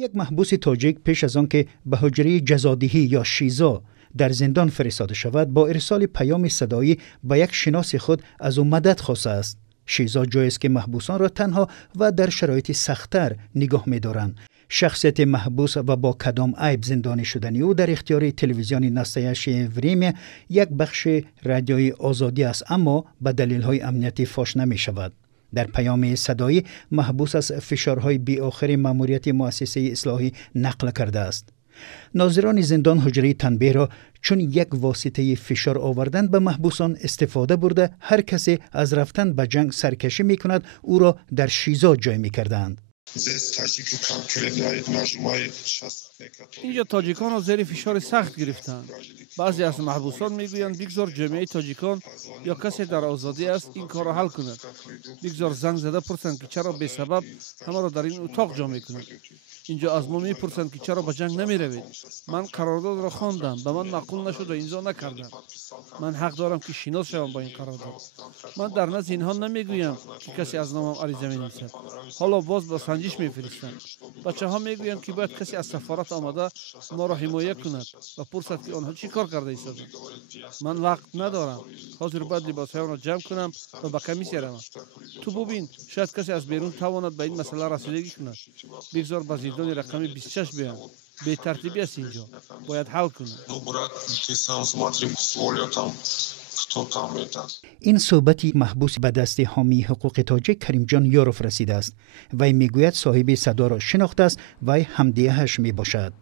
یک محبوس تاجیک پیش از آن که به حجره جزادهی یا شیزا در زندان فرستاده شود با ارسال پیام صدایی به یک شناس خود از او مدد خواسته است. شیزا جایی است که محبوسان را تنها و در شرایط سخت‌تر نگاه می‌دارند. شخصیت محبوس و با کدام عیب زندانی شدنی او در اختیار تلویزیون ناستایشی وریم یک بخش رادیوی آزادی است، اما به دلیل‌های امنیتی فاش نمی‌شود. در پیام صدایی محبوس از فشارهای بی آخر ماموریت مؤسسه اصلاحی نقل کرده است. ناظران زندان حجره تنبیه را چون یک واسطه فشار آوردن به محبوسان استفاده برده هر کسی از رفتن به جنگ سرکشی می کند او را در شیزا جای می کردند. اینجا تاجیکان را زیر فشار سخت گرفتند. بعضی از محبوسان میگویند بگذار جامعه تاجیکان یا کسی در آزادی است این کار را حل کند. بگذار زنگ زده پرسند که چرا به سبب همه را در این اتاق جا میکنند. اینجا از ما میپرسند که چرا به جنگ نمی روید. من قرارداد را خواندم، به من معقول نشد و امضا نکردم. من حق دارم که شناس شوم با این قرارداد. من در نزد اینها نمیگویم که کسی از نامم عریضه مینویسد. حالا باز به سنجش میفرستند. بچه‌ها میگویند که باید کسی از سفارت آمده ما را حمایت کند و پرسد که آنها چی کار کرده ایستادند. من وقت ندارم. حاضر باید لباسهایم را جمع کنم و به کمیسیون روم. تو ببین شاید کسی از بیرون تواند به این مسئله رسیدگی کند. بگذار به زندان رقم 26 بیایم. به ترتیبی است اینجا. باید حل کنیم. این صحبتی محبوس به دست حامی حقوق تاجیک کریم جان یاروف رسیده است. وی میگوید صاحب صدا را شناخته است و همدیهش می باشد.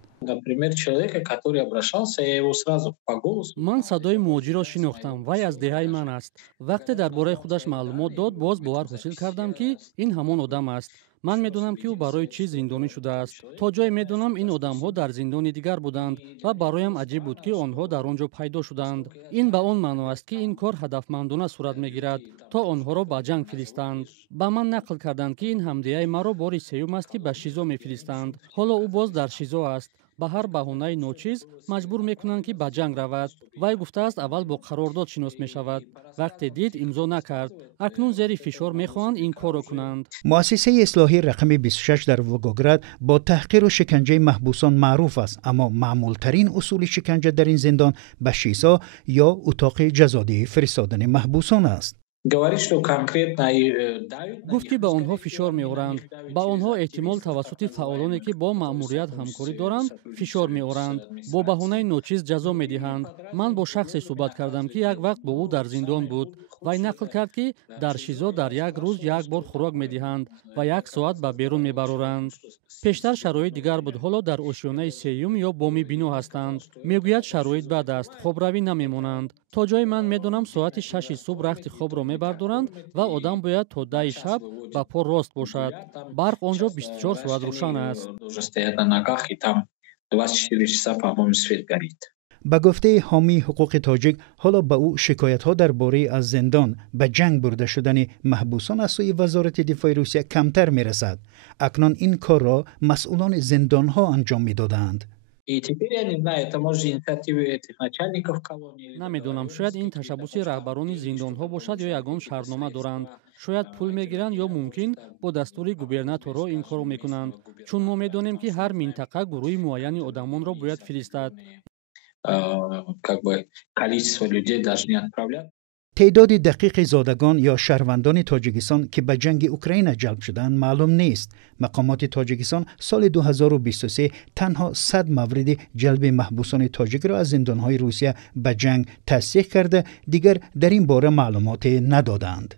من صدای موجی را شناختم. وی از دهه من است. وقتی درباره خودش معلومات داد باز باور حاصل کردم که این همان آدم است. من میدونم که او برای چی زندانی شده است. تا جای میدونم این آدم‌ها در زندان دیگر بودند و برایم عجیب بود که آنها در آنجا پیدا شدند. این به آن معنی است که این کار هدفمندانه صورت میگیرد تا آنها را به جنگ فرستند. به من نقل کردند که این همدیه مرا بار سوم است که به شیزا میفرستند. حالا او باز در شیزا است. به هر بهانه ناچیز مجبور میکنند که به جنگ رود. وی گفته است اول با قرارداد شناس میشود. وقتی دید امضا نکرد. اکنون زیر فشار میخواهند این کارو کنند. مؤسسه اصلاحی رقم 26 در ولگوگراد با تحقیر و شکنجه محبوسان معروف است، اما معمولترین اصول شکنجه در این زندان به شیزا یا اتاق جزادی فرستادن محبوسان است. گفت که به آنها فشار می‌آورند. به آنها احتمال توسط فعالانی که با مأموریت همکاری دارند فشار می‌آورند. با بهانه ناچیز جزا می‌دهند. من با شخصی صحبت کردم که یک وقت با او در زندان بود. وی نقل کرد که در شیزا در یک روز یک بار خوراک می‌دهند و یک ساعت به بیرون می‌برند. پیشتر شرایط دیگر بود. حالا در آشیانه سیوم یا بامی بینو هستند. میگوید شرایط بد است. خوابروی نمی‌مانند. تا جای من میدونم ساعت 6 صبح رخت خواب را میبردارند و آدم باید تا 10 شب با پا راست باشد. برق آنجا 24 ساعت روشن است. به گفته حامی حقوق تاجیک حالا به او شکایت ها درباره از زندان به جنگ برده شدن محبوسان از سوی وزارت دفاع روسیه کمتر میرسد. اکنون این کار را مسئولان زندان ها انجام میدادند. نمیدونم شاید این تشبوس رهبران زندان ها باشد یا یگان شرطنامه دارند. شاید پول میگیرند یا ممکن با دستور گوبرناتور این کارو میکنند. چون ما میدونیم که هر منطقه گروه معینی آدمان را باید فرستاد. تعداد دقیق زادگان یا شهروندان تاجیکستان که به جنگ اوکراین جلب شدند معلوم نیست. مقامات تاجیکستان سال 2023 تنها 100 مورد جلب محبوسان تاجیک را از زندانهای روسیه به جنگ تصدیق کرده، دیگر در این باره معلومات ندادند.